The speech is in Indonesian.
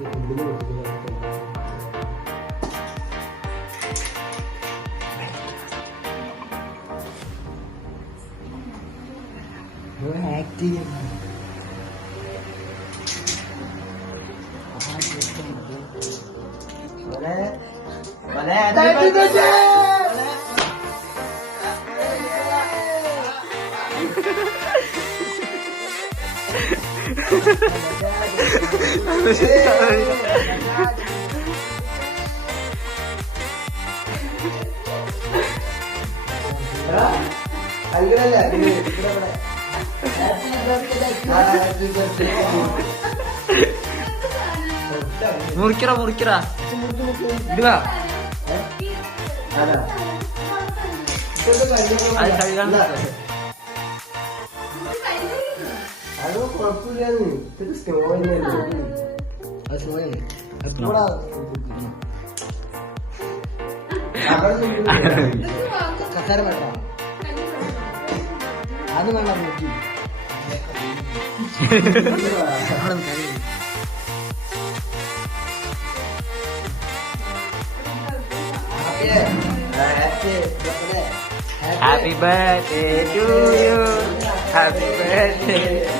Hứa hẹn kia Boleh. Boleh. Tadi tu je. Boleh. മുറിക്കറ മുറിക്കറ. ഇടുക. അത്. Ada pengabdian nih, terus sekolah nih. Ah semuanya nih. Kenapa? Agar tuh. Kasar mana? Ada mana lagi? Belum kali. Happy birthday to you. Happy birthday.